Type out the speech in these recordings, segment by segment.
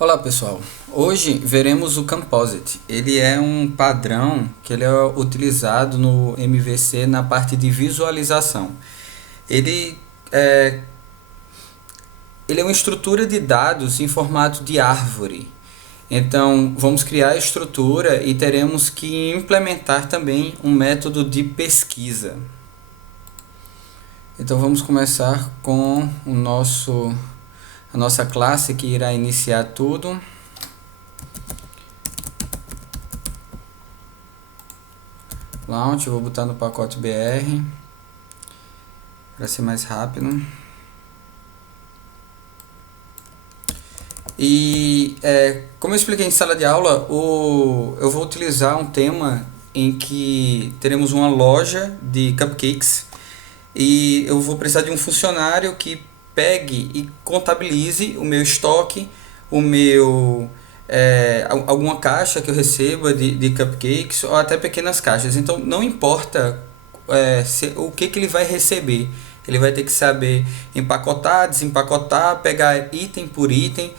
Olá pessoal, hoje veremos o Composite. Ele é um padrão que ele é utilizado no MVC na parte de visualização. Ele é, ele é uma estrutura de dados em formato de árvore. Então vamos criar a estrutura e teremos que implementar também um método de pesquisa. Então vamos começar com a nossa classe que irá iniciar tudo. Launch, eu vou botar no pacote BR para ser mais rápido. E como eu expliquei em sala de aula, eu vou utilizar um tema em que teremos uma loja de cupcakes e eu vou precisar de um funcionário que pegue e contabilize o meu estoque, alguma caixa que eu receba de cupcakes ou até pequenas caixas. Então não importa o que ele vai receber. Ele vai ter que saber empacotar, desempacotar, pegar item por item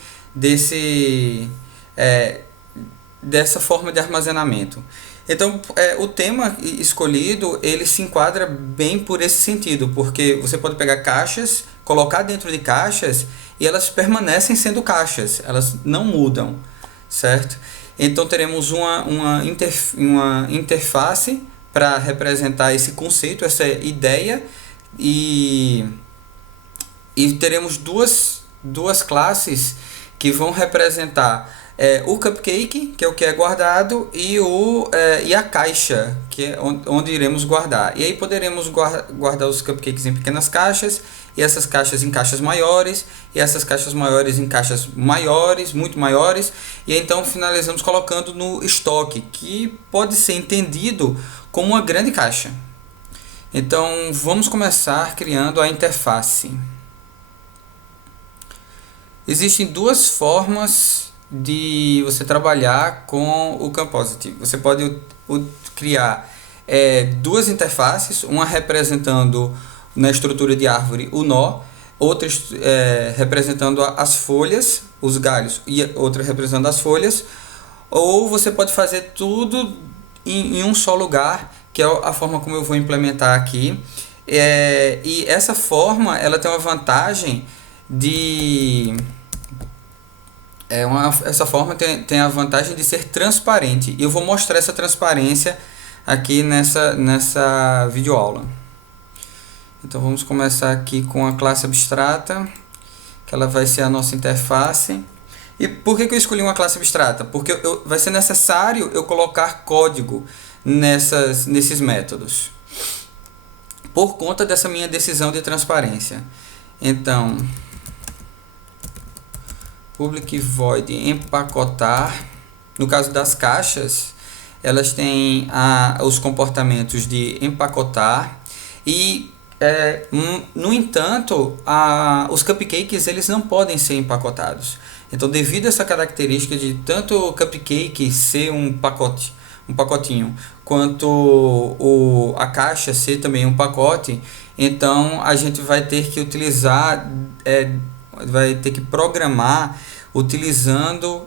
dessa forma de armazenamento. Então, o tema escolhido, ele se enquadra bem por esse sentido, porque você pode pegar caixas, colocar dentro de caixas e elas permanecem sendo caixas, elas não mudam, certo? Então, teremos uma interface para representar esse conceito, essa ideia, e teremos duas classes que vão representar o cupcake, que é o que é guardado, e a caixa, que é onde iremos guardar. E aí poderemos guardar os cupcakes em pequenas caixas, e essas caixas em caixas maiores, e essas caixas maiores em caixas maiores, muito maiores, e aí, então finalizamos colocando no estoque, que pode ser entendido como uma grande caixa. Então vamos começar criando a interface. Existem duas formas de você trabalhar com o Composite. Você pode criar duas interfaces, uma representando na estrutura de árvore o nó, outra representando as folhas, os galhos, e outra representando as folhas, ou você pode fazer tudo em um só lugar, que é a forma como eu vou implementar aqui. E essa forma ela tem uma vantagem essa forma tem a vantagem de ser transparente. E eu vou mostrar essa transparência aqui nessa videoaula. Então vamos começar aqui com a classe abstrata, que ela vai ser a nossa interface. E por que eu escolhi uma classe abstrata? Porque vai ser necessário eu colocar código nesses métodos, por conta dessa minha decisão de transparência. Então, public void empacotar. No caso das caixas, elas têm os comportamentos de empacotar e no entanto, os cupcakes eles não podem ser empacotados. Então, devido a essa característica de tanto o cupcake ser um pacotinho, quanto a caixa ser também um pacote, então a gente vai ter que utilizar, vai ter que programar utilizando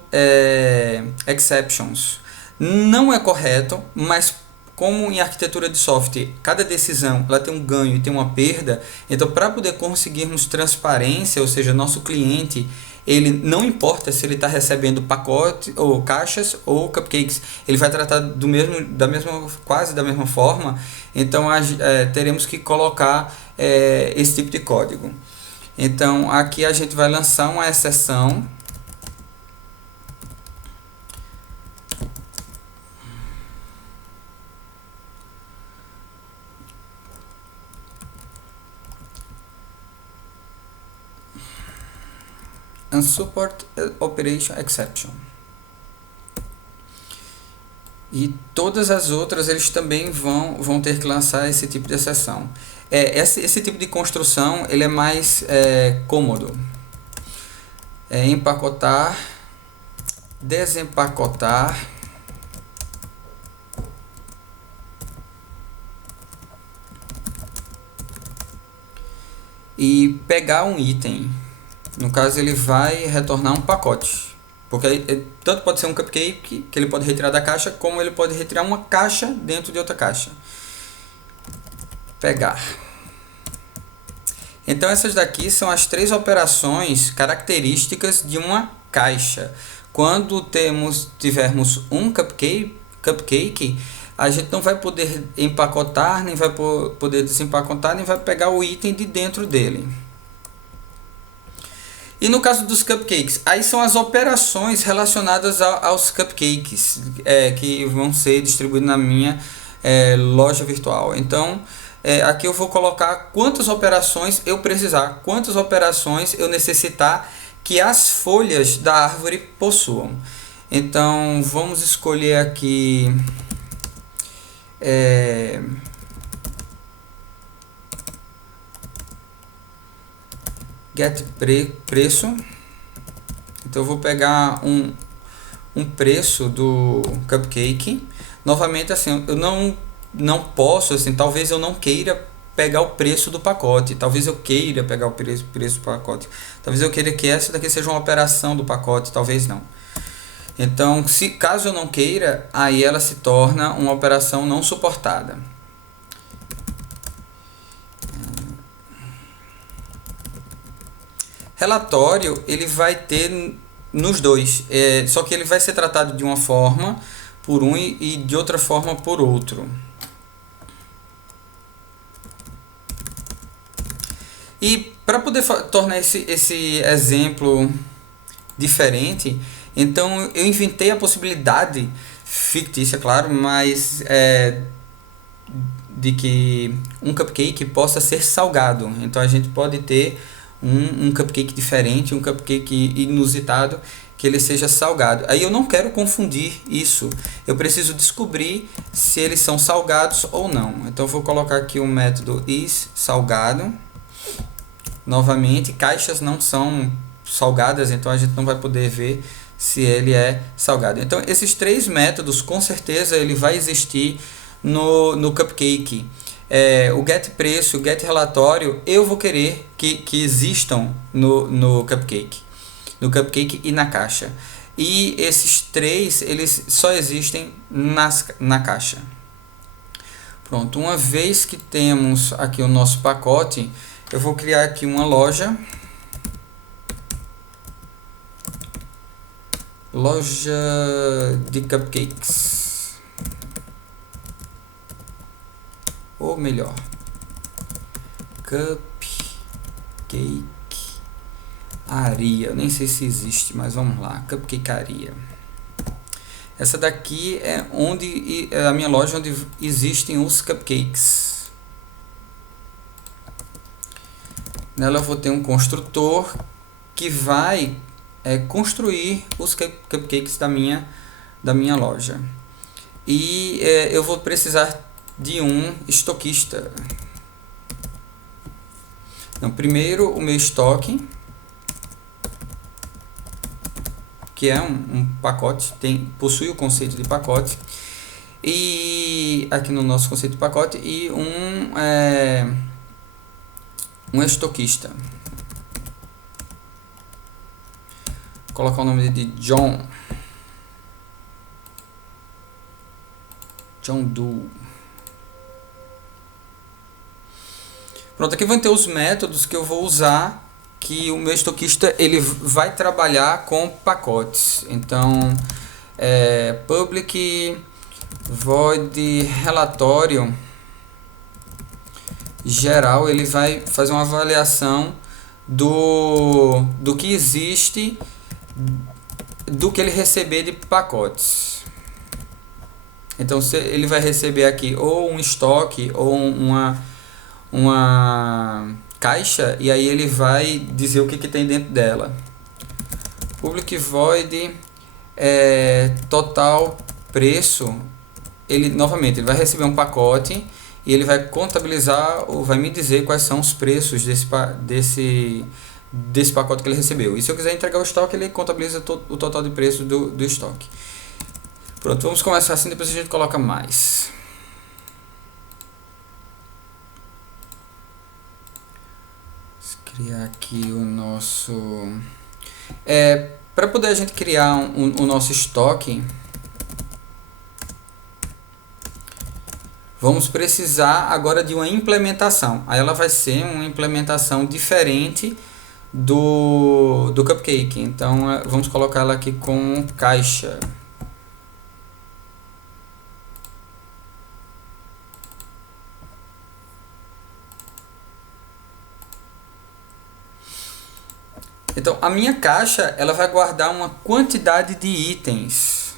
exceptions. Não é correto, mas como em arquitetura de software, cada decisão ela tem um ganho e tem uma perda, então para poder conseguirmos transparência, ou seja, nosso cliente, ele não importa se ele está recebendo pacote ou caixas ou cupcakes, ele vai tratar quase da mesma forma. Então teremos que colocar esse tipo de código. Então aqui a gente vai lançar uma exceção. Unsupport operation exception. E todas as outras eles também vão ter que lançar esse tipo de exceção. Esse tipo de construção ele é mais cômodo. Empacotar, desempacotar, e pegar um item. No caso, ele vai retornar um pacote. Porque tanto pode ser um cupcake que ele pode retirar da caixa, como ele pode retirar uma caixa dentro de outra caixa. Pegar. Então essas daqui são as 3 operações características de uma caixa. Quando tivermos um cupcake, a gente não vai poder empacotar, nem vai poder desempacotar, nem vai pegar o item de dentro dele. E no caso dos cupcakes, aí são as operações relacionadas aos cupcakes que vão ser distribuídos na minha loja virtual. Então, aqui eu vou colocar quantas operações eu precisar, quantas operações eu necessitar que as folhas da árvore possuam. Então, vamos escolher aqui get preço. Então eu vou pegar um preço do cupcake. Novamente, assim, eu não posso, assim, talvez eu não queira pegar o preço do pacote, talvez eu queira pegar o preço do pacote, talvez eu queira que essa daqui seja uma operação do pacote, talvez não. Então, caso eu não queira, aí ela se torna uma operação não suportada. Relatório, ele vai ter nos dois, só que ele vai ser tratado de uma forma por um e de outra forma por outro. E para poder tornar esse exemplo diferente, então eu inventei a possibilidade, fictícia, claro, mas de que um cupcake possa ser salgado. Então a gente pode ter um cupcake diferente, um cupcake inusitado, que ele seja salgado. Aí eu não quero confundir isso. Eu preciso descobrir se eles são salgados ou não. Então eu vou colocar aqui o método isSalgado. Novamente, caixas não são salgadas, então a gente não vai poder ver se ele é salgado. Então esses 3 métodos, com certeza, ele vai existir no cupcake. O get preço, o get relatório, eu vou querer que existam no cupcake e na caixa. E esses 3, eles só existem na caixa. Pronto, uma vez que temos aqui o nosso pacote, eu vou criar aqui uma loja de cupcakes, ou melhor, cupcakearia. Eu nem sei se existe, mas vamos lá, cupcakearia. Essa daqui é a minha loja onde existem os cupcakes. Nela eu vou ter um construtor que vai construir os cupcakes da minha loja. E eu vou precisar de um estoquista. Então, primeiro o meu estoque, que é um pacote, possui o conceito de pacote. E aqui no nosso conceito de pacote, e um estoquista. Vou colocar o nome de John Doe. Pronto, aqui vão ter os métodos que eu vou usar, que o meu estoquista ele vai trabalhar com pacotes. Então, public void relatório geral, ele vai fazer uma avaliação do que existe, do que ele receber de pacotes. Então ele vai receber aqui ou um estoque ou uma caixa, e aí ele vai dizer o que tem dentro dela. Public void total preço, novamente ele vai receber um pacote e ele vai contabilizar, ou vai me dizer quais são os preços desse pacote que ele recebeu. E se eu quiser entregar o estoque, ele contabiliza o total de preço do estoque. Pronto, vamos começar assim, depois a gente coloca mais. Vamos criar aqui o nosso... Para poder a gente criar o nosso estoque, vamos precisar agora de uma implementação. Aí ela vai ser uma implementação diferente do Cupcake. Então vamos colocar ela aqui com caixa. Então a minha caixa ela vai guardar uma quantidade de itens.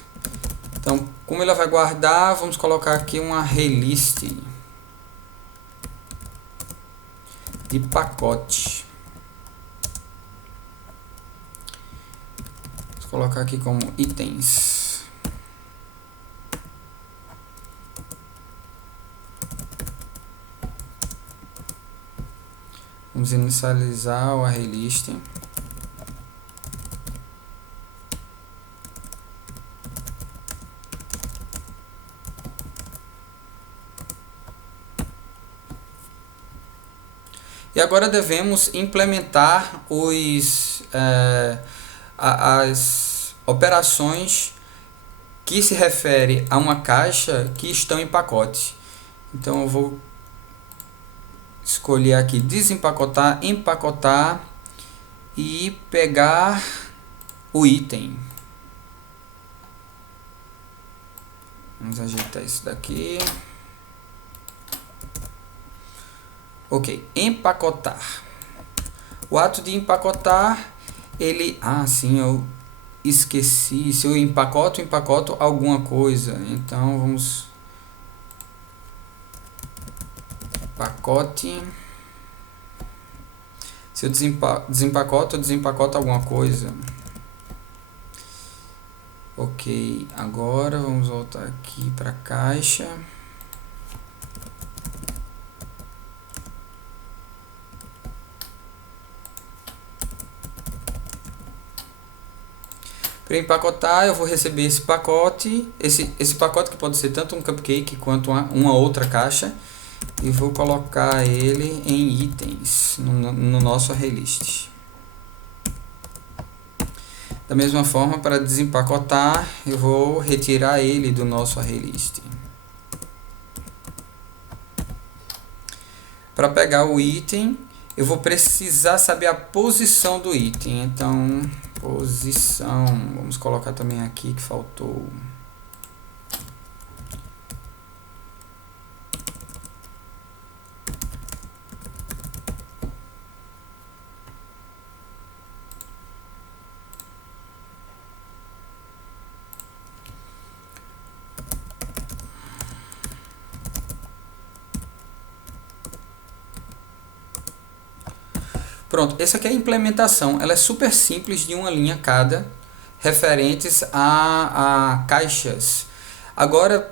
Então como ela vai guardar, vamos colocar aqui uma arraylist de pacote. Vamos colocar aqui como itens. Vamos inicializar o arraylist. E agora devemos implementar as operações que se refere a uma caixa que estão em pacote. Então eu vou escolher aqui desempacotar, empacotar e pegar o item. Vamos ajeitar isso daqui. Ok, empacotar. O ato de empacotar, ele... Ah, sim, eu esqueci. Se eu empacoto alguma coisa. Então, vamos... Pacote. Se eu desempacoto alguma coisa. Ok, agora vamos voltar aqui para a caixa. Para empacotar, eu vou receber esse pacote, esse pacote que pode ser tanto um cupcake quanto uma outra caixa, e vou colocar ele em itens no nosso arraylist. Da mesma forma, para desempacotar, eu vou retirar ele do nosso arraylist. Para pegar o item, eu vou precisar saber a posição do item. Então, posição, vamos colocar também aqui que faltou. Pronto, essa aqui é a implementação. Ela é super simples, de uma linha cada, referentes a caixas. Agora,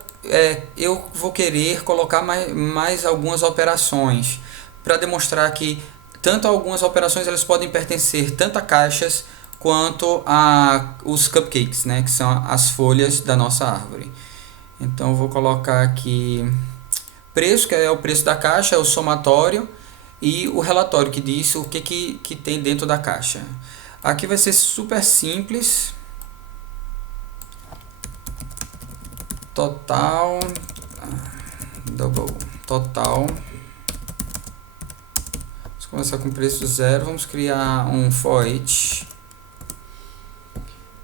eu vou querer colocar mais algumas operações para demonstrar que tanto algumas operações elas podem pertencer tanto a caixas quanto a os cupcakes, né, que são as folhas da nossa árvore. Então, eu vou colocar aqui preço, que é o preço da caixa, é o somatório, e o relatório que diz o que tem dentro da caixa. Aqui vai ser super simples. Total, total. Vamos começar com preço zero. Vamos criar um for each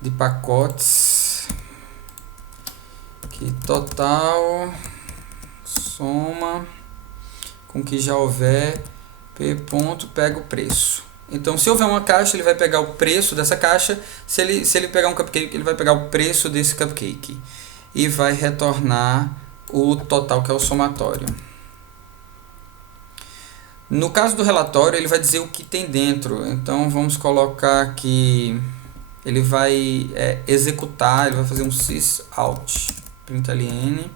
de pacotes. Que total soma com o que já houver. P ponto, pega o preço. Então, se houver uma caixa, ele vai pegar o preço dessa caixa. Se ele pegar um cupcake, ele vai pegar o preço desse cupcake. E vai retornar o total, que é o somatório. No caso do relatório, ele vai dizer o que tem dentro. Então, vamos colocar que ele vai executar, ele vai fazer um sysout, println,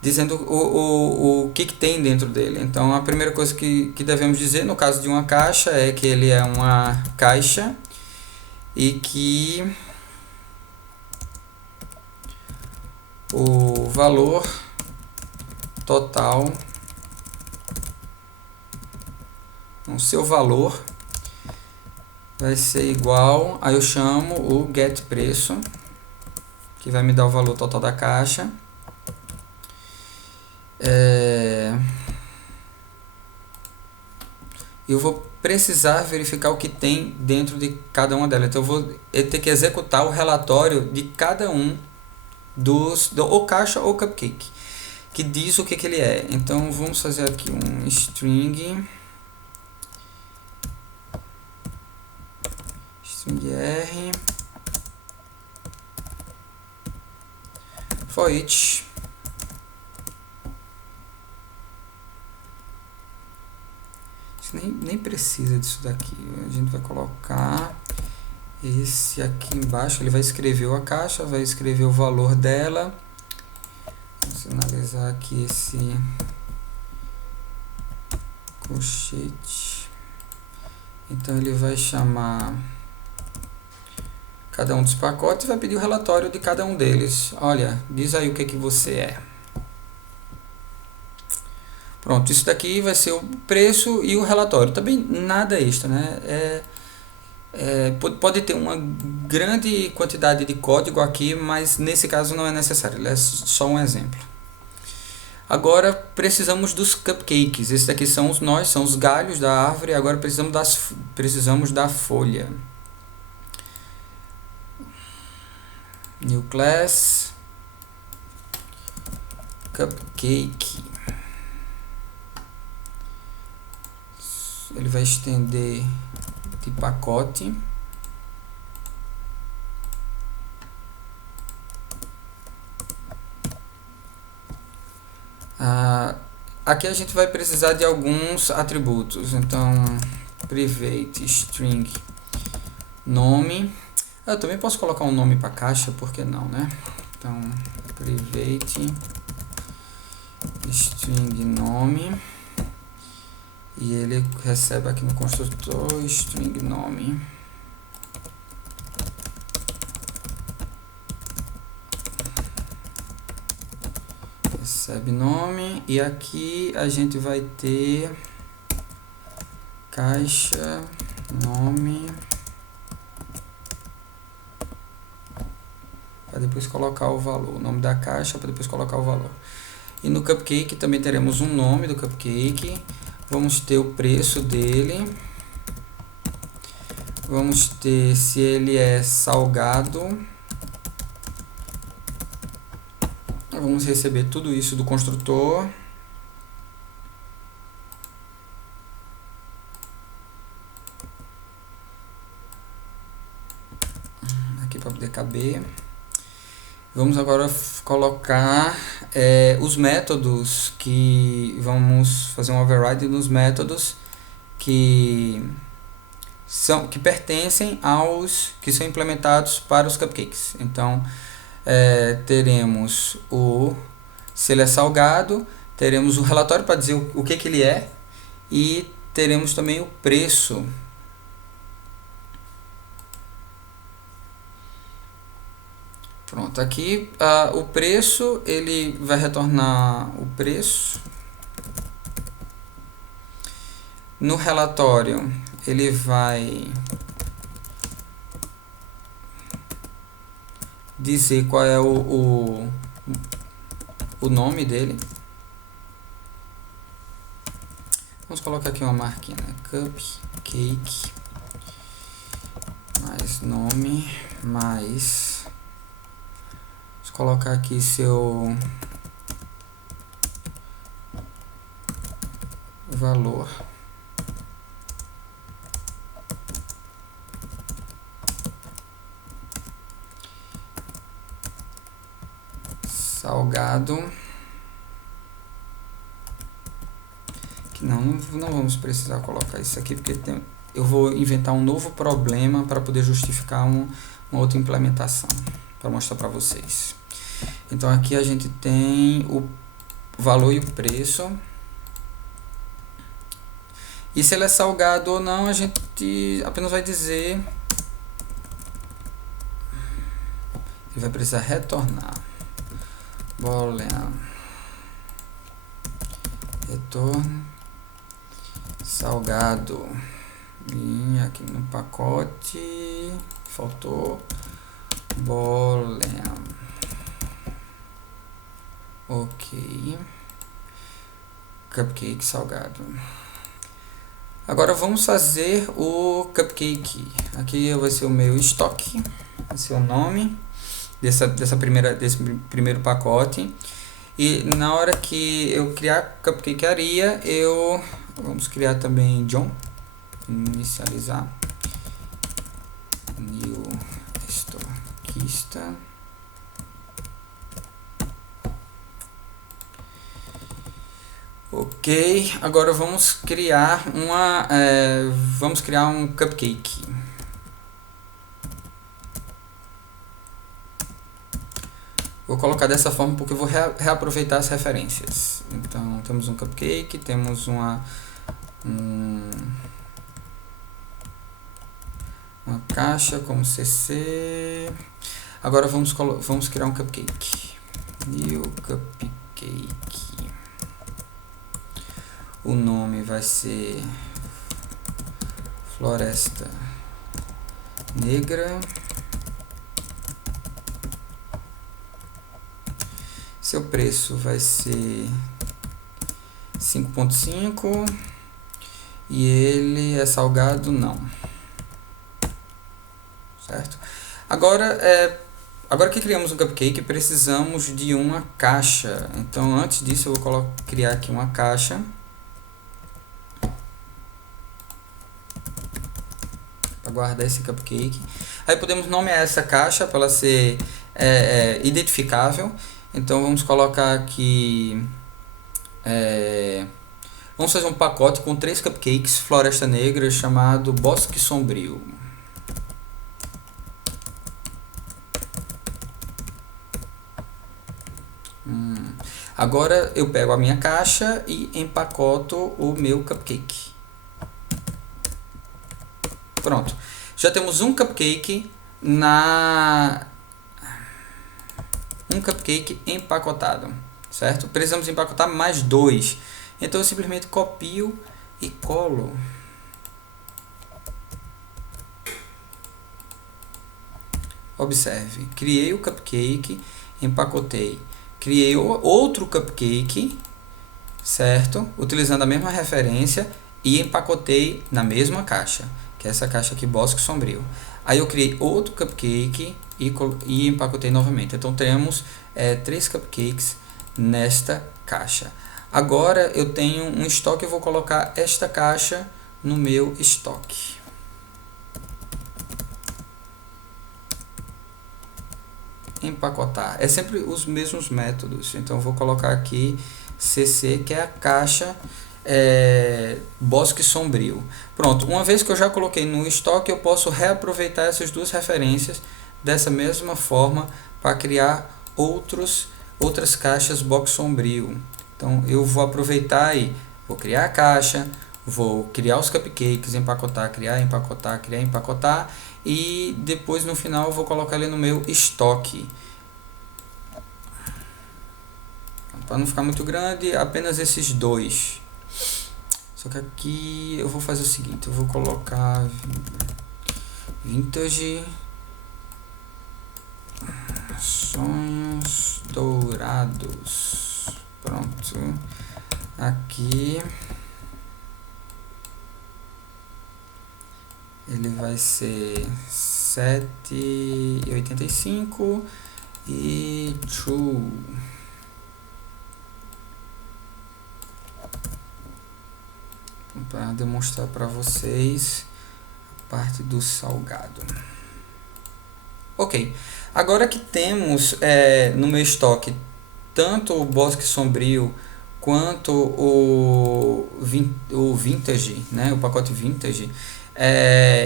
dizendo o que tem dentro dele. Então, a primeira coisa que devemos dizer, no caso de uma caixa, é que ele é uma caixa e que o valor total, o seu valor, vai ser igual, aí eu chamo o getPreço, que vai me dar o valor total da caixa. Eu vou precisar verificar o que tem dentro de cada uma delas. Então eu vou ter que executar o relatório de cada um ou caixa ou cupcake, que diz o que ele é. Então vamos fazer aqui um string R for each nem precisa disso daqui. A gente vai colocar esse aqui embaixo. Ele vai escrever a caixa, vai escrever o valor dela. Vamos analisar aqui esse colchete. Então ele vai chamar cada um dos pacotes e vai pedir o relatório de cada um deles. Olha, diz aí o que você é. Pronto, isso daqui vai ser o preço e o relatório. Também nada extra, né? Pode ter uma grande quantidade de código aqui, mas nesse caso não é necessário. Ele é só um exemplo. Agora precisamos dos cupcakes. Esses daqui são os nós, são os galhos da árvore. Agora precisamos da folha. New class cupcake. Ele vai estender de pacote. Aqui a gente vai precisar de alguns atributos. Então, private string nome. Eu também posso colocar um nome para caixa, por que não, né? Então, private string nome. E ele recebe aqui no construtor string nome. Recebe nome. E aqui a gente vai ter caixa nome. Para depois colocar o valor. O nome da caixa para depois colocar o valor. E no cupcake também teremos um nome do cupcake. Vamos ter o preço dele. Vamos ter se ele é salgado. Vamos receber tudo isso do construtor. Aqui para poder caber. Vamos agora colocar os métodos que vamos fazer um override nos métodos que pertencem aos que são implementados para os cupcakes. Então teremos se ele é salgado, teremos o relatório para dizer o que ele é e teremos também o preço. Pronto, aqui o preço, ele vai retornar o preço. No relatório, ele vai dizer qual é o nome dele. Vamos colocar aqui uma marquinha, né? Cupcake mais nome mais... colocar aqui seu valor. Salgado. Que não vamos precisar colocar isso aqui, porque eu vou inventar um novo problema para poder justificar uma outra implementação, para mostrar para vocês. Então aqui a gente tem o valor e o preço. E se ele é salgado ou não, a gente apenas vai dizer. Ele vai precisar retornar. Boolean retorno salgado. E aqui no pacote, faltou bolem. Ok, cupcake salgado. Agora vamos fazer o cupcake. Aqui vai ser o meu estoque, vai ser o nome desse primeiro pacote. E na hora que eu criar cupcakearia, vamos criar também John, inicializar, new estoquista. Ok, agora vamos criar um cupcake. Vou colocar dessa forma porque eu vou reaproveitar as referências. Então temos um cupcake, temos uma caixa como CC. Agora vamos criar um cupcake. New cupcake. O nome vai ser Floresta Negra. Seu preço vai ser 5,5 e ele é salgado não. Certo? Agora que criamos um cupcake, precisamos de uma caixa. Então antes disso eu vou criar aqui uma caixa. Para guardar esse cupcake. Aí podemos nomear essa caixa para ela ser identificável. Então vamos colocar aqui, vamos fazer um pacote com 3 cupcakes Floresta Negra chamado Bosque Sombrio. Agora eu pego a minha caixa e empacoto o meu cupcake. Pronto, já temos um cupcake empacotado, certo? Precisamos empacotar mais 2. Então eu simplesmente copio e colo. Observe, criei o cupcake, empacotei. Criei outro cupcake, certo? Utilizando a mesma referência e empacotei na mesma caixa, que é essa caixa aqui, Bosque Sombrio. Aí eu criei outro cupcake e empacotei novamente. Então temos 3 cupcakes nesta caixa. Agora eu tenho um estoque, eu vou colocar esta caixa no meu estoque. Empacotar. É sempre os mesmos métodos. Então eu vou colocar aqui CC, que é a caixa Bosque Sombrio. Pronto, uma vez que eu já coloquei no estoque, eu posso reaproveitar essas duas referências dessa mesma forma para criar outras caixas Bosque Sombrio. Então eu vou aproveitar e vou criar a caixa, vou criar os cupcakes, empacotar, criar, empacotar, criar, empacotar, e depois no final eu vou colocar ele no meu estoque. Para não ficar muito grande, apenas esses 2. Só que aqui eu vou fazer o seguinte, eu vou colocar Vintage Sonhos Dourados. Pronto. Aqui ele vai ser 7,85 e True. Para demonstrar para vocês a parte do salgado. Ok, agora que temos no meu estoque tanto o Bosque Sombrio quanto o Vintage, né, o pacote Vintage,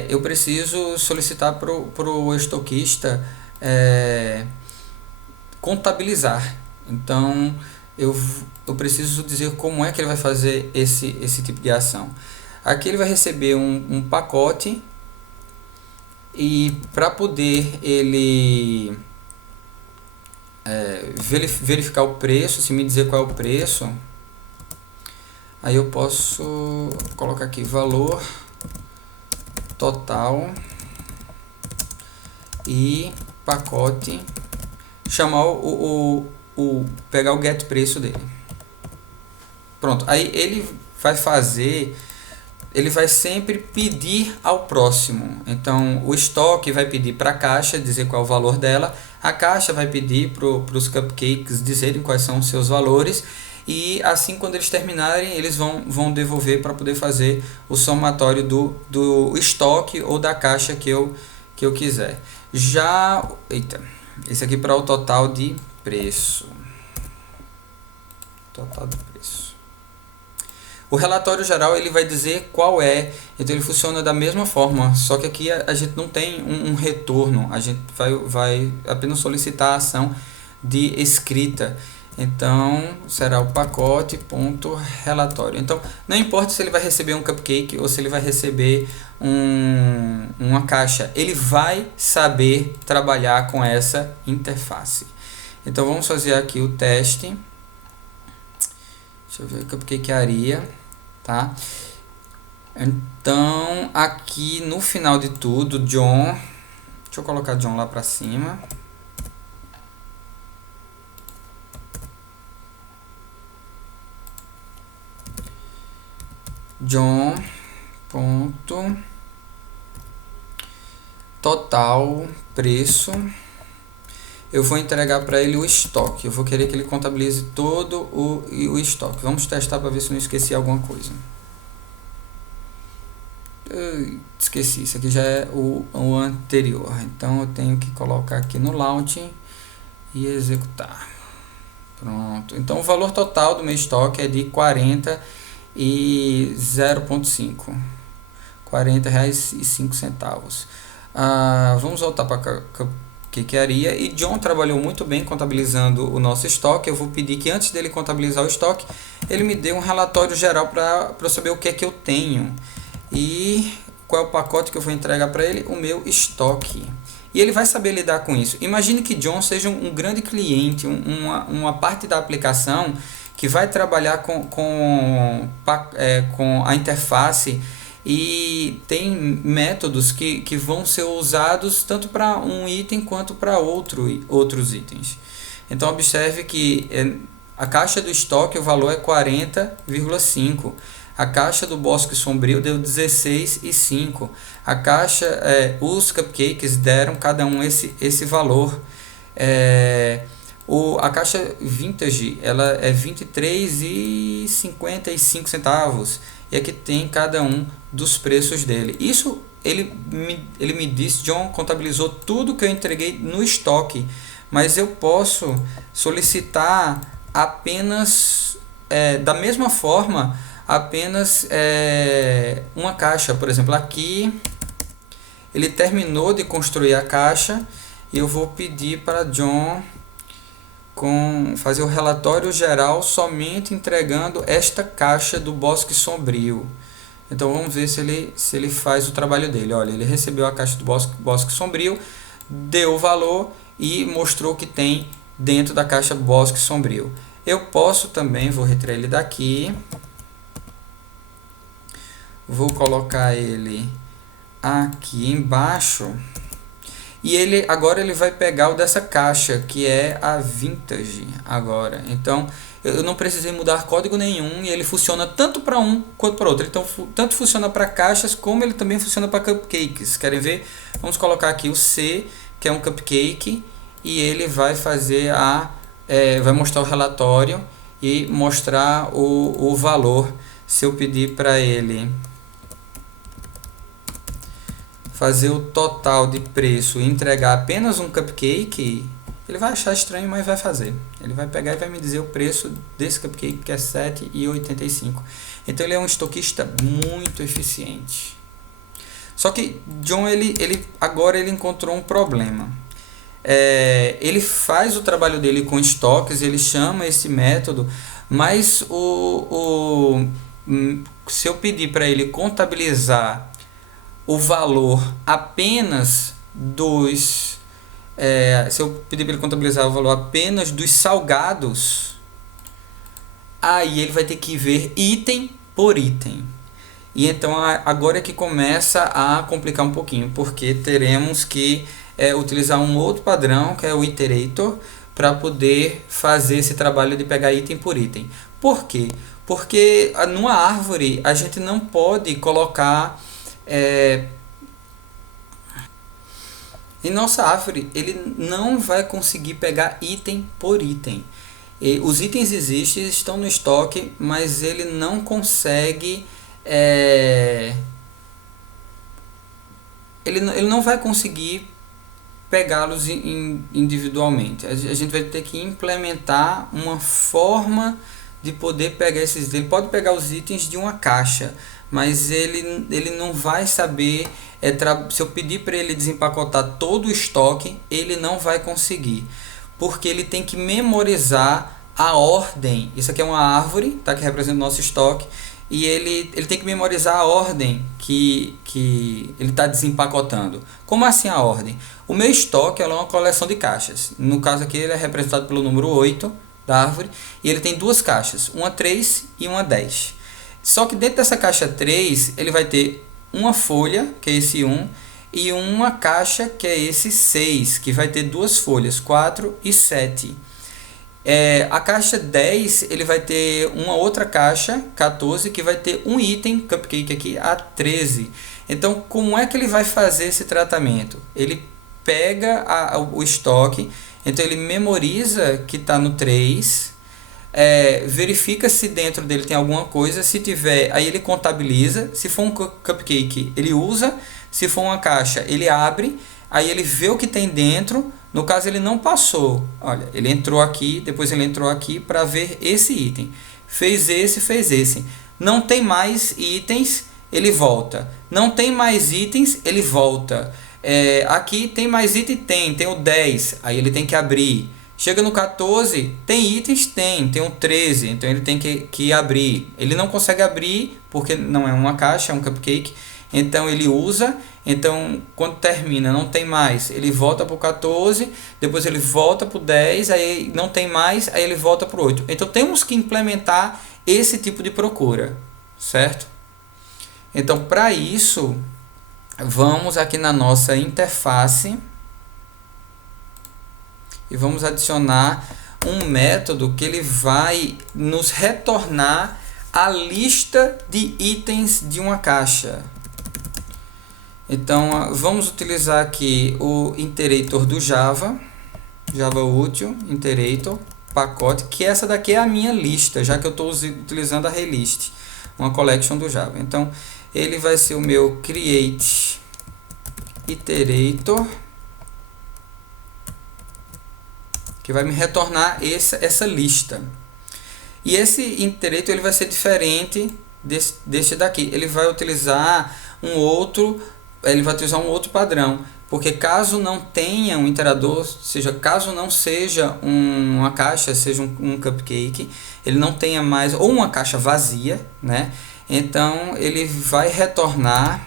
eu preciso solicitar para o estoquista contabilizar. Então eu preciso dizer como é que ele vai fazer esse tipo de ação. Aqui ele vai receber um pacote, e para poder ele verificar o preço, se me dizer qual é o preço, aí eu posso colocar aqui valor total e pacote, chamar pegar o get preço dele. Pronto, aí ele vai sempre pedir ao próximo. Então o estoque vai pedir para a caixa dizer qual é o valor dela, a caixa vai pedir para os cupcakes dizerem quais são os seus valores, e assim quando eles terminarem eles vão devolver para poder fazer o somatório do estoque ou da caixa que eu quiser. Esse aqui para o total de preço. Total de preço. O relatório geral ele vai dizer qual é, então ele funciona da mesma forma, só que aqui a gente não tem um retorno, a gente vai apenas solicitar a ação de escrita. Então será o pacote.relatório. Então não importa se ele vai receber um cupcake ou se ele vai receber uma caixa, ele vai saber trabalhar com essa interface. Então vamos fazer aqui o teste. Deixa eu ver o cupcakearia, tá? Então aqui no final de tudo, John, deixa eu colocar John lá para cima. John ponto total preço, eu vou entregar para ele o estoque, eu vou querer que ele contabilize todo o estoque. Vamos testar para ver se eu não esqueci alguma coisa. Esqueci, isso aqui já é o anterior, então eu tenho que colocar aqui no launch e executar. Pronto, então o valor total do meu estoque é de 40 e 0,5, R$40,05. Vamos voltar para cupcakearia, e John trabalhou muito bem contabilizando o nosso estoque. Eu vou pedir que antes dele contabilizar o estoque, ele me dê um relatório geral para eu saber o que é que eu tenho e qual é o pacote que eu vou entregar para ele, o meu estoque. E ele vai saber lidar com isso. Imagine que John seja um grande cliente, uma parte da aplicação que vai trabalhar com a interface, e tem métodos que vão ser usados tanto para um item quanto para outros itens. Então observe que a caixa do estoque, o valor é 40,5. A caixa do Bosque Sombrio deu 16,5. A caixa, os cupcakes deram cada um esse valor. A caixa Vintage ela é 23,55 centavos, e aqui tem cada um dos preços dele. Isso ele me disse, John contabilizou tudo que eu entreguei no estoque, mas eu posso solicitar apenas da mesma forma, apenas uma caixa. Por exemplo, aqui ele terminou de construir a caixa e eu vou pedir para John fazer o relatório geral somente entregando esta caixa do Bosque Sombrio. Então vamos ver se ele faz o trabalho dele. Olha, ele recebeu a caixa do Bosque Sombrio, deu o valor e mostrou que tem dentro da caixa Bosque Sombrio. Eu posso também, vou retirar ele daqui, vou colocar ele aqui embaixo. E agora ele vai pegar o dessa caixa, que é a Vintage agora. Então, eu não precisei mudar código nenhum, e ele funciona tanto para um quanto para outro. Então, tanto funciona para caixas, como ele também funciona para cupcakes. Querem ver? Vamos colocar aqui o C, que é um cupcake, e ele vai fazer vai mostrar o relatório e mostrar o valor. Se eu pedir para ele fazer o total de preço e entregar apenas um cupcake, ele vai achar estranho, mas vai fazer. Ele vai pegar e vai me dizer o preço desse cupcake, que é R$ 7,85. Então ele é um estoquista muito eficiente. Só que John agora ele encontrou um problema. Ele faz o trabalho dele com estoques, ele chama esse método, mas se eu pedir para ele contabilizar o valor apenas se eu pedir para ele contabilizar o valor apenas dos salgados, aí ele vai ter que ver item por item. E então agora é que começa a complicar um pouquinho, porque teremos que utilizar um outro padrão, que é o iterator, para poder fazer esse trabalho de pegar item por item. Por quê? Porque numa árvore a gente não pode colocar... em nossa árvore, ele não vai conseguir pegar item por item. Os itens existem, estão no estoque, mas ele não consegue... ele não vai conseguir pegá-los individualmente. A gente vai ter que implementar uma forma de poder pegar esses itens. Ele pode pegar os itens de uma caixa, mas ele não vai saber... se eu pedir para ele desempacotar todo o estoque, ele não vai conseguir, porque ele tem que memorizar a ordem. Isso aqui é uma árvore, tá, que representa o nosso estoque, e ele tem que memorizar a ordem que ele está desempacotando. Como assim a ordem? O meu estoque é uma coleção de caixas. No caso aqui ele é representado pelo número 8 da árvore, e ele tem duas caixas, uma 3 e uma 10. Só que dentro dessa caixa 3 ele vai ter uma folha, que é esse 1, e uma caixa, que é esse 6, que vai ter duas folhas, 4 e 7. A caixa 10, ele vai ter uma outra caixa, 14, que vai ter um item, cupcake aqui, a 13. Então, como é que ele vai fazer esse tratamento? Ele pega o estoque, então ele memoriza que está no 3, verifica se dentro dele tem alguma coisa, se tiver, aí ele contabiliza. Se for um cupcake, ele usa. Se for uma caixa, ele abre, aí ele vê o que tem dentro. No caso, ele não passou, olha, ele entrou aqui, depois ele entrou aqui para ver esse item, fez esse, não tem mais itens, ele volta, não tem mais itens, ele volta. Aqui tem mais item, tem o 10, aí ele tem que abrir. Chega no 14, tem itens? Tem um 13, então ele tem que abrir. Ele não consegue abrir porque não é uma caixa, é um cupcake, então ele usa. Então, quando termina, não tem mais, ele volta para o 14, depois ele volta para o 10, aí não tem mais, aí ele volta para o 8. Então, temos que implementar esse tipo de procura, certo? Então, para isso, vamos aqui na nossa interface e vamos adicionar um método que ele vai nos retornar a lista de itens de uma caixa. Então, vamos utilizar aqui o iterator do Java útil, iterator, pacote, que essa daqui é a minha lista, já que eu estou utilizando a relist, uma collection do Java. Então, ele vai ser o meu create iterator, que vai me retornar essa lista. E esse iterator ele vai ser diferente deste daqui. Ele vai utilizar um outro padrão, porque caso não tenha um iterador, caso não seja uma caixa, seja um cupcake, ele não tenha mais, ou uma caixa vazia, né? Então ele vai retornar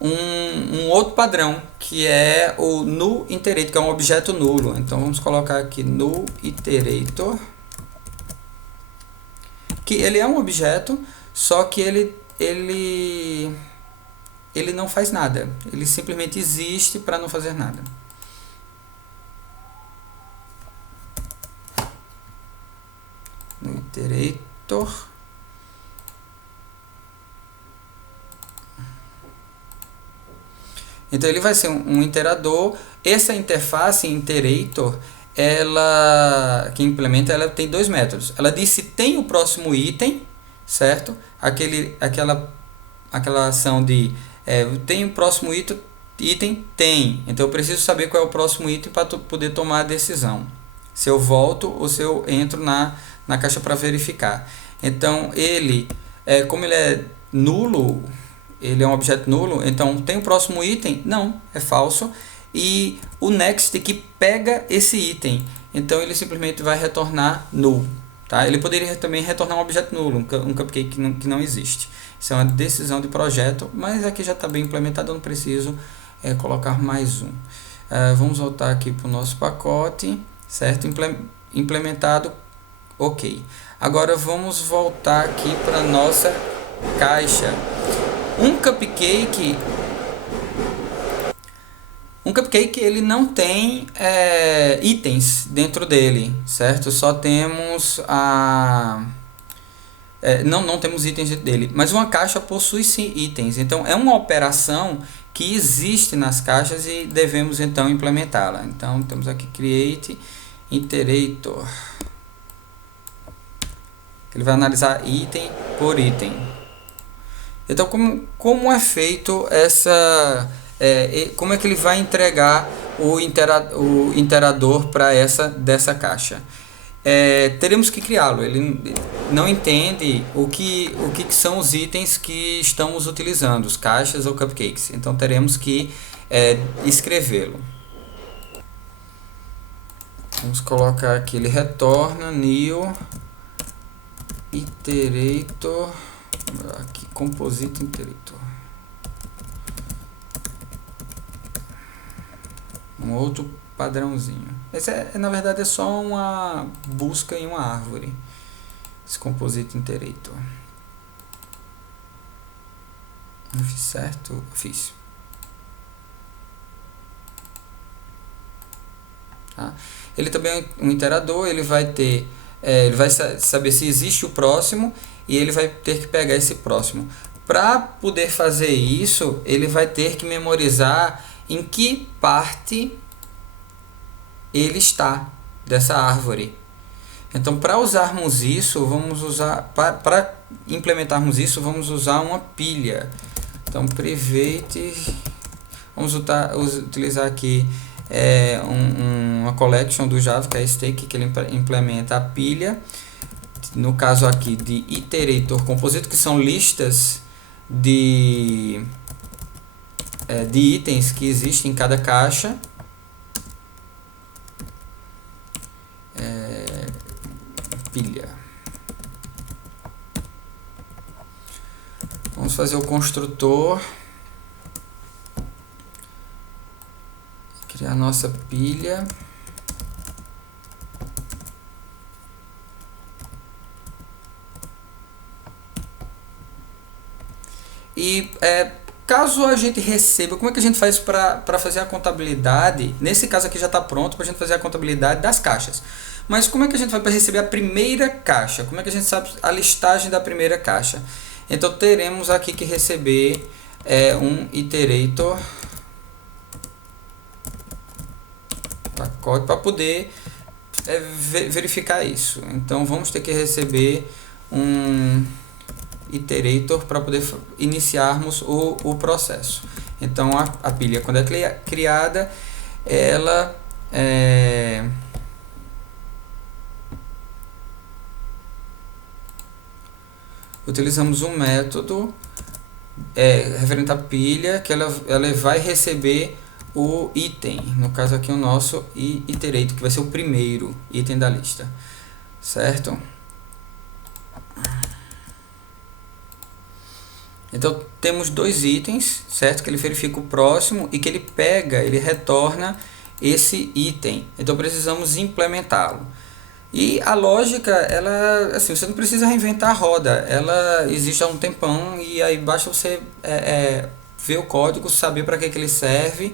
um outro padrão, que é o null iterator, que é um objeto nulo. Então vamos colocar aqui null iterator, que ele é um objeto, só que ele não faz nada, ele simplesmente existe para não fazer nada. No iterator, então ele vai ser um iterador. Essa interface iterator, que implementa, ela tem dois métodos. Ela diz se tem o próximo item, certo? Aquela ação de tem o próximo item? Tem. Então eu preciso saber qual é o próximo item para poder tomar a decisão. Se eu volto ou se eu entro na caixa para verificar. Então como ele é nulo, ele é um objeto nulo, então tem o próximo item? Não, é falso. E o next que pega esse item, então ele simplesmente vai retornar null. Tá? Ele poderia também retornar um objeto nulo, um cupcake que não existe. Isso é uma decisão de projeto, mas aqui já está bem implementado, eu não preciso colocar mais um. Vamos voltar aqui para o nosso pacote, certo? Implementado, ok. Agora vamos voltar aqui para a nossa caixa. Um cupcake ele não tem itens dentro dele, certo? Só temos não temos itens dele, mas uma caixa possui sim itens. Então é uma operação que existe nas caixas e devemos então implementá-la. Então temos aqui create iterator. Ele vai analisar item por item. Então como é feito como é que ele vai entregar o interador para dessa caixa? Teremos que criá-lo. Ele não entende o que são os itens que estamos utilizando, os caixas ou cupcakes. Então teremos que escrevê-lo. Vamos colocar aqui, ele retorna new iterator, aqui composite iterator. Um outro padrãozinho. Esse na verdade é só uma busca em uma árvore. Esse composite iterator. Eu fiz certo? Fiz. Tá? Ele também é um iterador, ele vai ter ele vai saber se existe o próximo e ele vai ter que pegar esse próximo. Para poder fazer isso, ele vai ter que memorizar em que parte ele está dessa árvore. Então, para usarmos isso, para implementarmos isso, vamos usar uma pilha. Então, private, vamos utilizar aqui uma collection do Java, que é stake, que ele implementa a pilha. No caso aqui de iterator composite, que são listas de itens que existem em cada caixa. Pilha. Vamos fazer o construtor. Criar nossa pilha. E caso a gente receba, como é que a gente faz para fazer a contabilidade? Nesse caso aqui já está pronto para a gente fazer a contabilidade das caixas. Mas como é que a gente vai para receber a primeira caixa? Como é que a gente sabe a listagem da primeira caixa? Então teremos aqui que receber um iterator pacote para poder verificar isso. Então vamos ter que receber um iterator para poder iniciarmos o processo. Então a pilha, quando é criada, ela utilizamos um método referente à pilha, que ela vai receber o item, no caso aqui o nosso iterator, que vai ser o primeiro item da lista, certo? Então temos dois itens, certo? Que ele verifica o próximo e que ele retorna esse item. Então precisamos implementá-lo. E a lógica, ela, assim, você não precisa reinventar a roda, ela existe há um tempão e aí basta você ver o código, saber para que ele serve,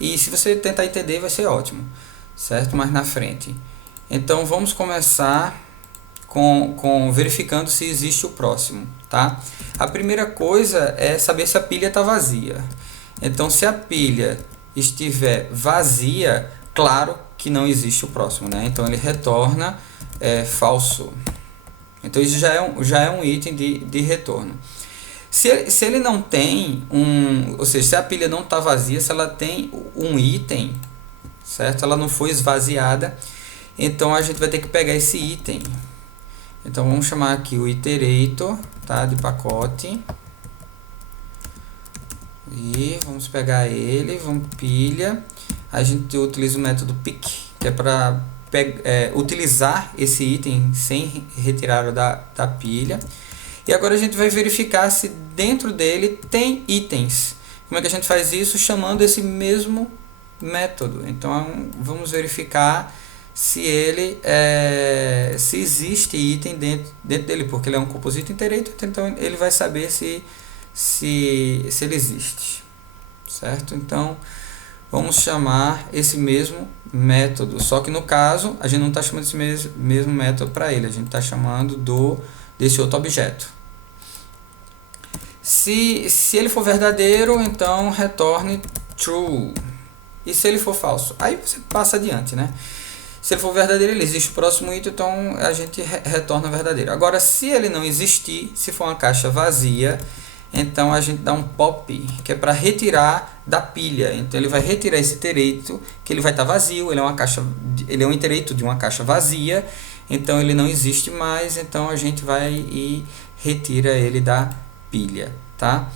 e se você tentar entender vai ser ótimo, certo? Mais na frente. Então vamos começar com verificando se existe o próximo, tá? A primeira coisa é saber se a pilha está vazia. Então se a pilha estiver vazia, claro que não existe o próximo, né? Então ele retorna falso. Então isso já é um item de retorno. Se ele não tem ou seja, se a pilha não está vazia, se ela tem um item, certo? Ela não foi esvaziada, então a gente vai ter que pegar esse item. Então vamos chamar aqui o iterator, tá? De pacote. E vamos pegar ele, vamos pilha. A gente utiliza o método pick, que é para utilizar esse item sem retirar da pilha. E agora a gente vai verificar se dentro dele tem itens. Como é que a gente faz isso? Chamando esse mesmo método. Então vamos verificar se ele se existe item dentro dele, porque ele é um composito iterator, então ele vai saber se ele existe, certo? Então vamos chamar esse mesmo método, só que no caso a gente não está chamando esse mesmo método para ele, a gente está chamando desse outro objeto. Se ele for verdadeiro, então retorne true. E se ele for falso, aí você passa adiante, né? Se ele for verdadeiro, ele existe o próximo item, então a gente retorna verdadeiro. Agora, se ele não existir, se for uma caixa vazia, então a gente dá um pop, que é para retirar da pilha. Então ele vai retirar esse iterator, que ele vai estar vazio, ele é um iterator de uma caixa vazia, então ele não existe mais, então a gente vai e retira ele da pilha, tá?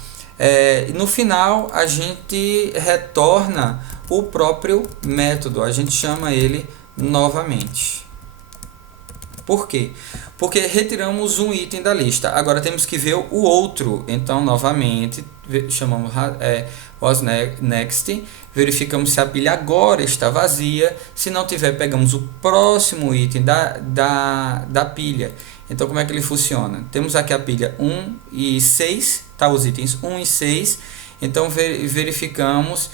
No final a gente retorna o próprio método, a gente chama ele novamente. Por quê? Porque retiramos um item da lista, agora temos que ver o outro, então novamente chamamos was next, verificamos se a pilha agora está vazia, se não tiver pegamos o próximo item da pilha. Então como é que ele funciona? Temos aqui a pilha 1 e 6, tá? Os itens 1 e 6, então verificamos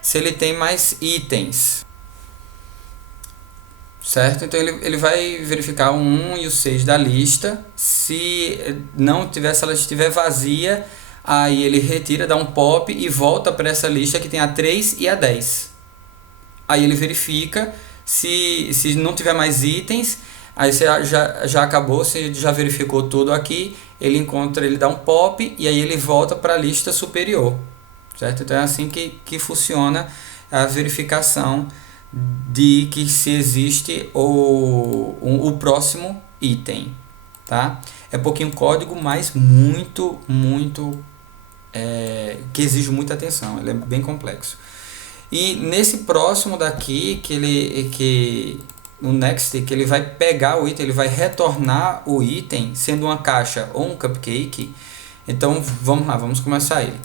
se ele tem mais itens, certo? Então ele vai verificar o 1 e o 6 da lista, se não tiver, se ela estiver vazia, aí ele retira, dá um pop e volta para essa lista que tem a 3 e a 10. Aí ele verifica se não tiver mais itens, aí você já acabou, você já verificou tudo aqui, ele dá um pop e aí ele volta para a lista superior, certo? Então é assim que funciona a verificação de que se existe o próximo item, tá? É pouquinho código, mas muito que exige muita atenção, ele é bem complexo. E nesse próximo daqui, no next, que ele vai pegar o item, ele vai retornar o item, sendo uma caixa ou um cupcake. Então vamos lá, vamos começar ele.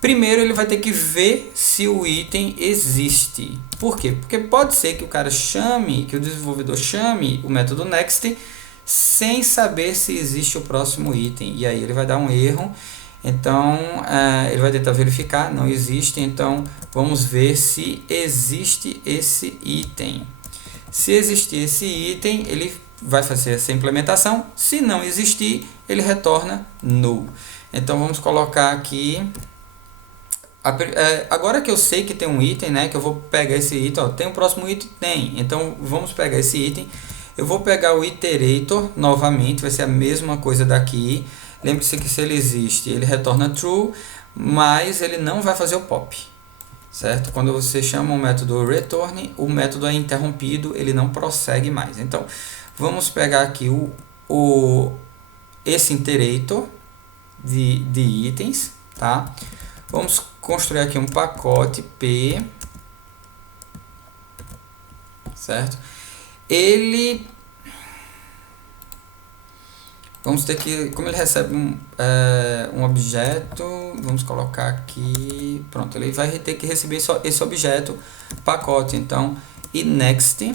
Primeiro ele vai ter que ver se o item existe. Por quê? Porque pode ser que que o desenvolvedor chame o método next sem saber se existe o próximo item. E aí ele vai dar um erro. Então ele vai tentar verificar, não existe. Então vamos ver se existe esse item. Se existir esse item, ele vai fazer essa implementação. Se não existir, ele retorna null. Então vamos colocar aqui. Agora que eu sei que tem um item, né, que eu vou pegar esse item, ó, tem o próximo item? Tem. Então vamos pegar esse item. Eu vou pegar o iterator novamente, vai ser a mesma coisa daqui. Lembre-se que se ele existe, ele retorna true, mas ele não vai fazer o pop, certo? Quando você chama o método return, o método é interrompido, ele não prossegue mais. Então vamos pegar aqui esse iterator de itens, tá? Vamos construir aqui um pacote P, certo? Vamos ter que, como ele recebe um objeto, vamos colocar aqui, pronto, ele vai ter que receber esse objeto pacote, então, e next,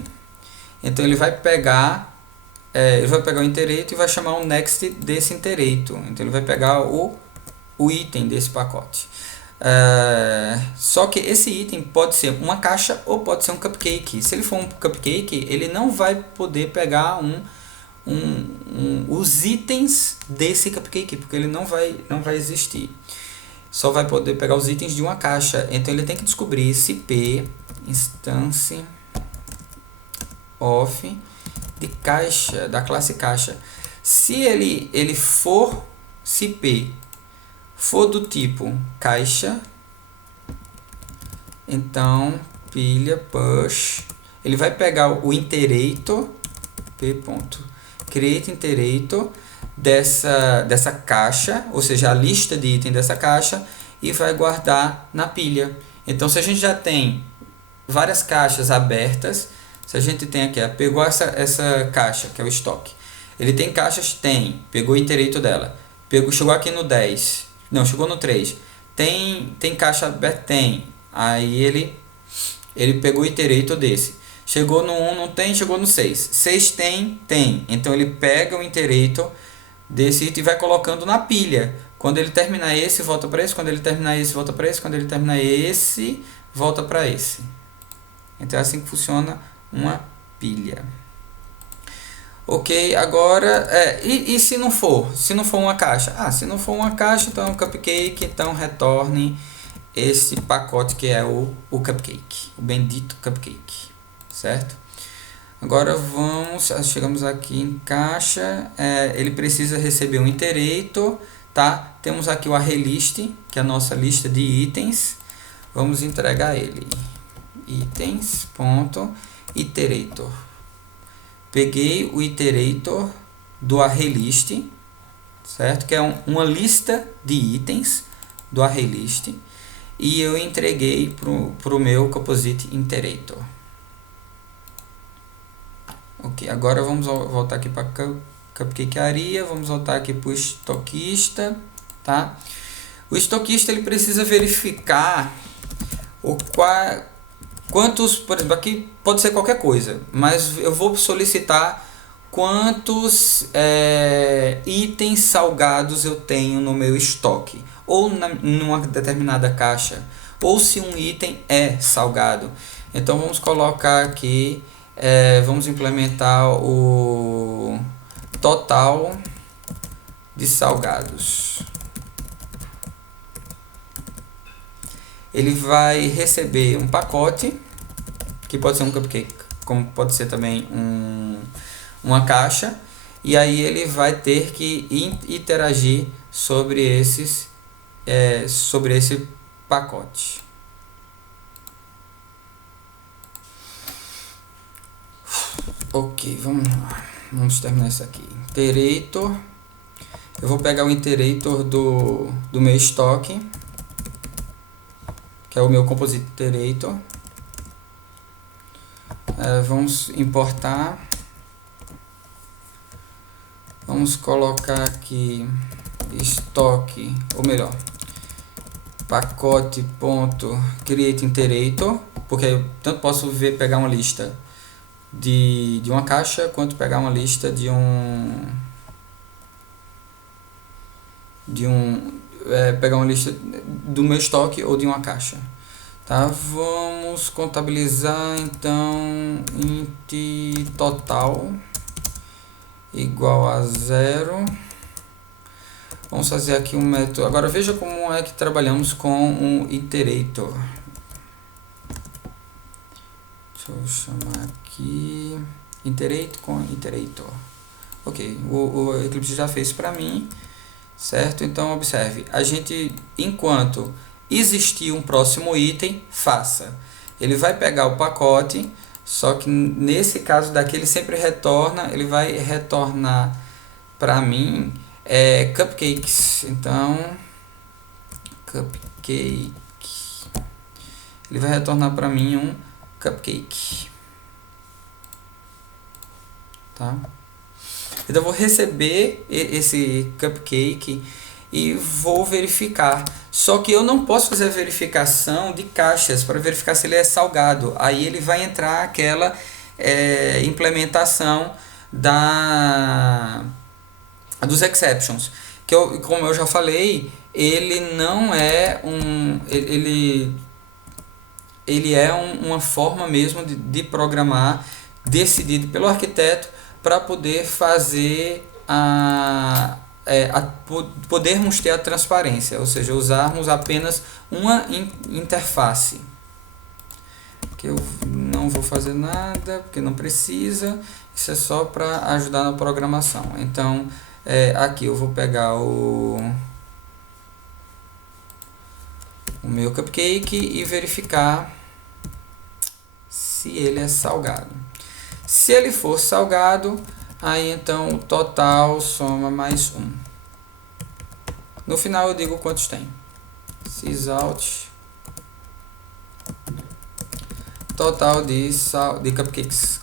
então ele vai pegar o iterator e vai chamar o next desse iterator, então ele vai pegar o item desse pacote. Só que esse item pode ser uma caixa ou pode ser um cupcake. Se ele for um cupcake, ele não vai poder pegar os itens desse cupcake, porque ele não vai existir. Só vai poder pegar os itens de uma caixa. Então ele tem que descobrir esse P instance of de caixa, da classe caixa. Se ele for, se P for do tipo caixa, então pilha push, ele vai pegar o iterator p.create iterator dessa caixa, ou seja, a lista de item dessa caixa, e vai guardar na pilha. Então se a gente já tem várias caixas abertas, se a gente tem aqui, pegou essa caixa que é o estoque, ele tem caixas, pegou o iterator dela, chegou aqui no 10, não, chegou no 3. Tem caixa aberta? Tem. Aí ele pegou o iterator desse. Chegou no 1, não tem, chegou no 6. 6 tem, tem. Então ele pega o iterator desse item e vai colocando na pilha. Quando ele terminar esse, volta para esse. Quando ele terminar esse, volta para esse. Quando ele terminar esse, volta para esse. Então é assim que funciona uma pilha. Ok, agora, e se não for? Se não for uma caixa? Se não for uma caixa, então é um cupcake, então retorne esse pacote que é o cupcake, o bendito cupcake, certo? Agora chegamos aqui em caixa, ele precisa receber um iterator, tá? Temos aqui o arraylist, que é a nossa lista de itens, vamos entregar ele, itens.iterator. Peguei o iterator do arraylist, certo? Que é uma lista de itens do arraylist, e eu entreguei pro meu composite iterator. Ok, agora vamos voltar aqui para cupcakearia, vamos voltar aqui para o estoquista, tá? O estoquista ele precisa verificar quantos, por exemplo, aqui pode ser qualquer coisa, mas eu vou solicitar quantos itens salgados eu tenho no meu estoque, ou numa determinada caixa, ou se um item é salgado. Então vamos colocar aqui, vamos implementar o total de salgados. Ele vai receber um pacote, que pode ser um cupcake, como pode ser também uma caixa, e aí ele vai ter que interagir sobre esse pacote. Ok, vamos lá, vamos terminar isso aqui. Iterator, eu vou pegar o iterator do meu estoque, que é o meu composite iterator. Vamos importar, vamos colocar aqui estoque, ou melhor, pacote.createIterator, porque eu tanto posso pegar uma lista de uma caixa, quanto pegar uma lista pegar uma lista do meu estoque ou de uma caixa, tá? Vamos contabilizar então int total igual a 0. Vamos fazer aqui um método. Agora veja como é que trabalhamos com um iterator. Deixa eu chamar aqui iterate com iterator. Ok, o Eclipse já fez para mim, certo? Então observe, a gente, enquanto existir um próximo item, faça. Ele vai pegar o pacote, só que nesse caso daqui ele sempre retorna, ele vai retornar para mim cupcakes. Então cupcake, ele vai retornar para mim um cupcake, tá? Então eu vou receber esse cupcake e vou verificar. Só que eu não posso fazer a verificação de caixas para verificar se ele é salgado. Aí ele vai entrar aquela implementação dos exceptions, que como eu já falei, ele não é ele é uma forma mesmo de programar decidido pelo arquiteto para poder fazer podermos ter a transparência, ou seja, usarmos apenas uma interface. Que eu não vou fazer nada, porque não precisa, isso é só para ajudar na programação. Então, aqui eu vou pegar o meu cupcake e verificar se ele é salgado. Se ele for salgado, aí então o total soma mais 1. No final eu digo quantos tem. Sysout total de cupcakes,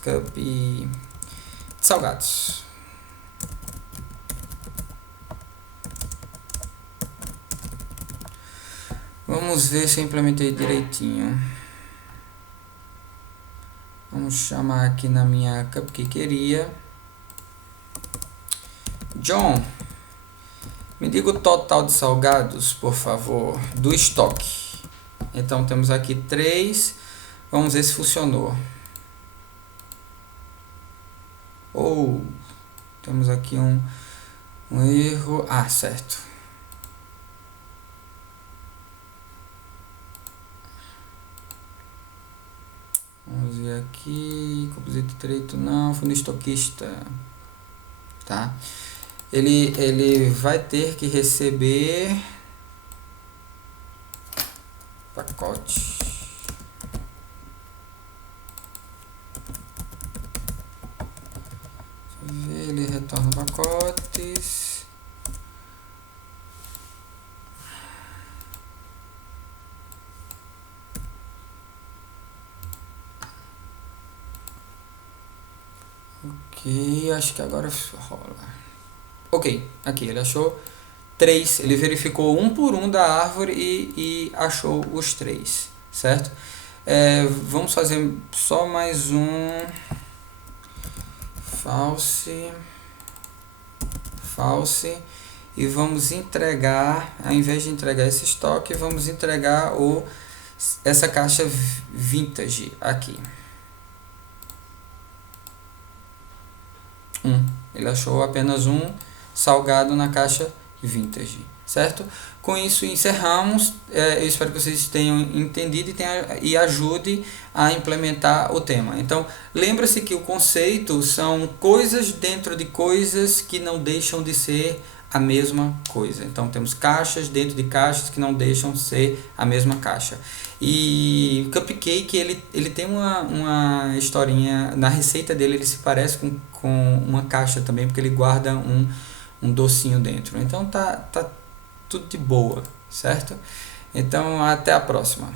salgados. Vamos ver se eu implementei direitinho. Vamos chamar aqui na minha cupcakeria. John, me diga o total de salgados, por favor, do estoque. Então temos aqui 3. Vamos ver se funcionou. Ou temos aqui um erro. Ah, certo. Vamos ver aqui. Composite direito não, fundo estoquista. Tá? Ele vai ter que receber pacote. Deixa eu ver, ele retorna pacotes. Ok, acho que agora rola. Ok, aqui ele achou 3, ele verificou um por um da árvore e achou os 3, certo? Vamos fazer só mais um false e vamos entregar, ao invés de entregar esse estoque, vamos entregar essa caixa vintage aqui. Ele achou apenas um salgado na caixa vintage, certo? Com isso encerramos. Eu espero que vocês tenham entendido e ajude a implementar o tema. Então, lembra-se que o conceito são coisas dentro de coisas que não deixam de ser a mesma coisa. Então, temos caixas dentro de caixas que não deixam de ser a mesma caixa. E o cupcake, ele tem uma historinha, na receita dele ele se parece com uma caixa também, porque ele guarda um docinho dentro. Então tá tudo de boa, certo? Então até a próxima.